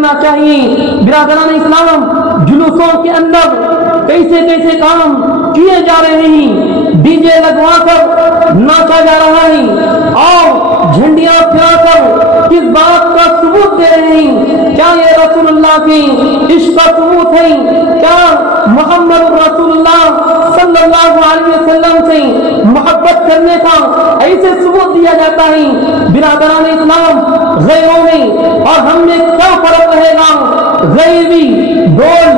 کرنا چاہیے۔ برادران اسلام، جلوسوں کے اندر کیسے کیسے کام کیے جا رہے ہیں، ڈی جے لگوا کر ناچا جا رہا ہے اور جھنڈیاں پھرا کر کس بات کا ثبوت دے رہے ہیں؟ کیا یہ رسول اللہ کی عشق کا ثبوت ہے؟ کیا محمد رسول اللہ صلی اللہ علیہ وسلم سے محبت کرنے کا ایسے ثبوت دیا جاتا ہے؟ برادران اسلام، غیروں میں اور ہم میں کیا فرق رہے گا؟ غیبی ڈول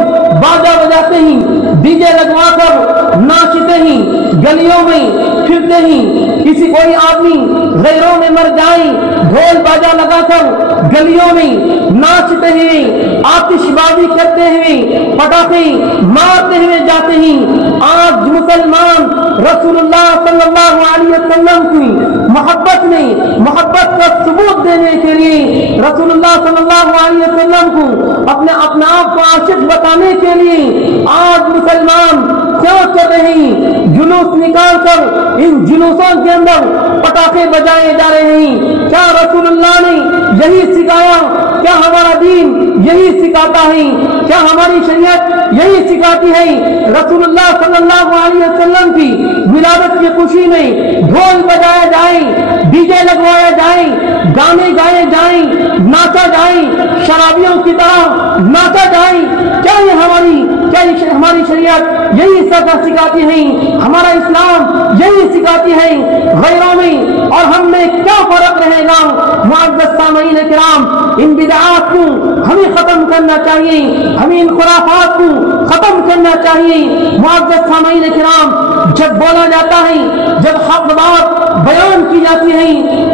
باجا بجاتے ہیں، ڈی جے لگوا کر ناچتے ہیں، گلیوں میں پھرتے ہیں۔ کسی کوئی آدمی غیروں میں مر جائے، ڈھول باجا لگا کر گلیوں میں ناچتے ہیں، آتش بازی کرتے ہوئے، پٹاخے مارتے ہوئے جاتے ہیں۔ آج مسلمان رسول اللہ صلی اللہ علیہ وسلم کی محبت کا ثبوت دینے کے لیے، رسول اللہ صلی اللہ علیہ وسلم کو اپنے آپ کو عاشق بتانے کے لیے آج مسلمان کیا کر رہے ہیں؟ جلوس نکال کر ان جلوسوں کے اندر پٹاخے بجائے جا رہے ہیں۔ کیا رسول اللہ نے یہی سکھایا؟ کیا ہمارا دین یہی سکھاتا ہے؟ کیا ہماری شریعت یہی سکھاتی ہے؟ رسول اللہ صلی اللہ علیہ وسلم کی ولادت کی خوشی میں ڈھول بجایا جائے، ڈی جے لگوایا جائے، گانے گائے جائیں، ناچا جائے، شرابیوں کی طرح ناچا جائے؟ کیا یہ ہماری شریعت یہی سب سکھاتی ہے؟ ہمارا اسلام یہی سکھاتی ہے؟ غیروں میں اور ہم میں کیا فرق رہے گا؟ معزز سامعین کرام، ان بدعات کو ہمیں ختم کرنا چاہیے، ہمیں ان خرافات کو ختم کرنا چاہیے۔ معزز سامعین کرام، جب بولا جاتا ہے، جب حق بات بیان کی جاتی ہے،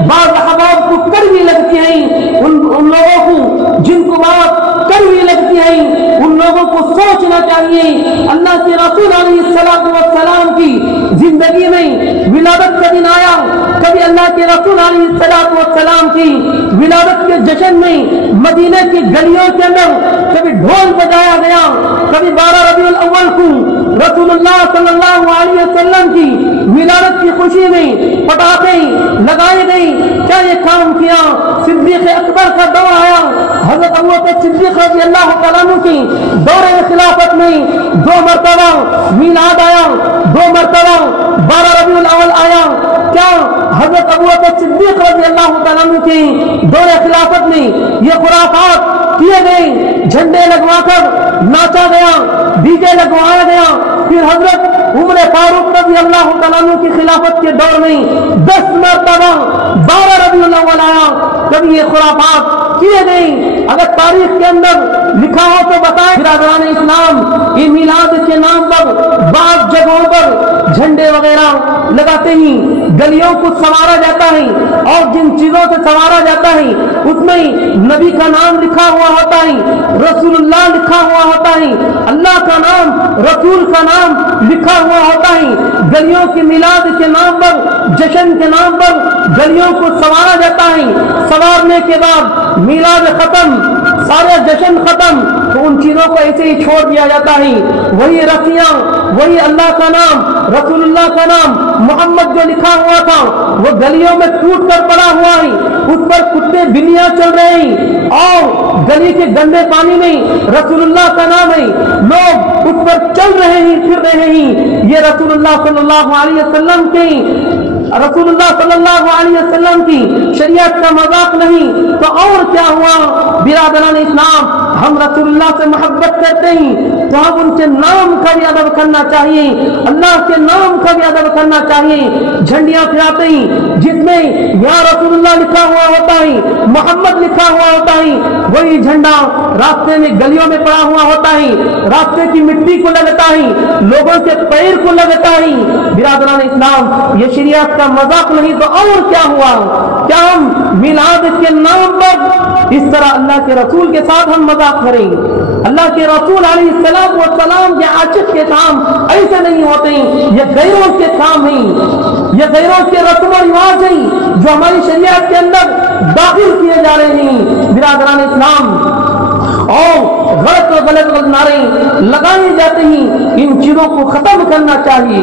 بعض احباب کو کڑوی لگتی ہے، ان لوگوں کو جن کو بات کڑوی لگتی ہے ان لوگوں کو سوچنا چاہیے اللہ کے رسول علیہ السلام کی زندگی میں ولادت کا دن آیا، کبھی اللہ کے رسول علیہ السلام کی ولادت کے جشن میں مدینہ کی گلیوں کے اندر کبھی ڈھول بجایا گیا، کبھی 12 ربیع الاول کو رسول اللہ صلی اللہ علیہ وسلم کی ولادت کی خوشی میں پٹاخے لگائے گئے؟ کیا یہ کام کیا؟ صدیق اکبر کا دور آیا، حضرت ابوبکر صدیق رضی اللہ تعالیٰ عنہ کی دور خلافت میں 2 مرتبہ میلاد آیا، 2 مرتبہ 12 ربیع الاول آیا۔ کیا حضرت ابوبکر صدیق رضی اللہ تعالیٰ عنہ کی دور خلافت میں یہ خرافات کیے گئے؟ جھنڈے لگوا کر ناچا گیا، ڈی جے لگوایا گیا۔ پھر حضرت عمر فاروق رضی اللہ تعالیٰ عنہ کی خلافت کے دور میں 10 مرتبہ 12 ربیع الاول آیا۔ کبھی یہ خرافات کیے گئے؟ اگر تاریخ کے اندر لکھا ہو تو بتائیں۔ برادران اسلام، یہ میلاد کے نام پر بعض جگہوں پر جھنڈے وغیرہ لگاتے ہیں، گلیوں کو سنوارا جاتا ہے، اور جن چیزوں سے سنوارا جاتا ہے اس میں نبی کا نام لکھا ہوا ہوتا ہے، رسول اللہ لکھا ہوا ہوتا ہے، اللہ کا نام، رسول کا نام لکھا ہوا ہوتا ہے۔ گلیوں کے میلاد کے نام پر، جشن کے نام پر گلیوں کو سنوارا جاتا ہے۔ سنوارنے کے بعد میلاد ختم، سارے جشن ختم، تو ان چیزوں کو ایسے ہی چھوڑ دیا جاتا ہے۔ وہی رسیاں، وہی اللہ کا نام، رسول اللہ کا نام، محمد جو لکھا ہوا تھا وہ گلیوں میں ٹوٹ کر پڑا ہوا ہے، اس پر کتے بلیاں چل رہے ہیں، اور گلی کے گندے پانی میں رسول اللہ کا نام ہے، لوگ اس پر چل رہے ہیں، پھر رہے ہیں۔ یہ رسول اللہ صلی اللہ علیہ وسلم کی شریعت کا مذاق نہیں تو اور کیا ہوا؟ برادران اسلام، ہم رسول اللہ سے محبت کرتے ہیں تو ہم ان کے نام کا بھی ادب کرنا چاہیے، اللہ کے نام کا بھی ادب کرنا چاہیے۔ جھنڈیاں پھراتے ہیں جس میں یا رسول اللہ لکھا ہوا ہوتا ہے، محمد لکھا ہوا ہوتا ہے، وہی جھنڈا راستے میں گلیوں میں پڑا ہوا ہوتا ہے، راستے کی مٹی کو لگتا ہے، لوگوں کے پیر کو لگتا ہے۔ برادران اسلام، یہ شریعت کا مذاق نہیں تو اور کیا ہوا؟ کیا ہم میلاد کے نام پر اس طرح اللہ کے رسول کے ساتھ ہم مذاق کریں گے؟ اللہ کے رسول علیہ السلام کے عاشق کے کام ایسے نہیں ہوتے ہیں، یہ غیروں کے کام ہیں، یہ غیروں کے رسم و رواج ہیں جو ہماری شریعت کے اندر داخل کیے جا رہے ہیں۔ برادران اسلام، اور غلط نعرے لگائے جاتے ہیں، ان چیزوں کو ختم کرنا چاہیے۔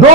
2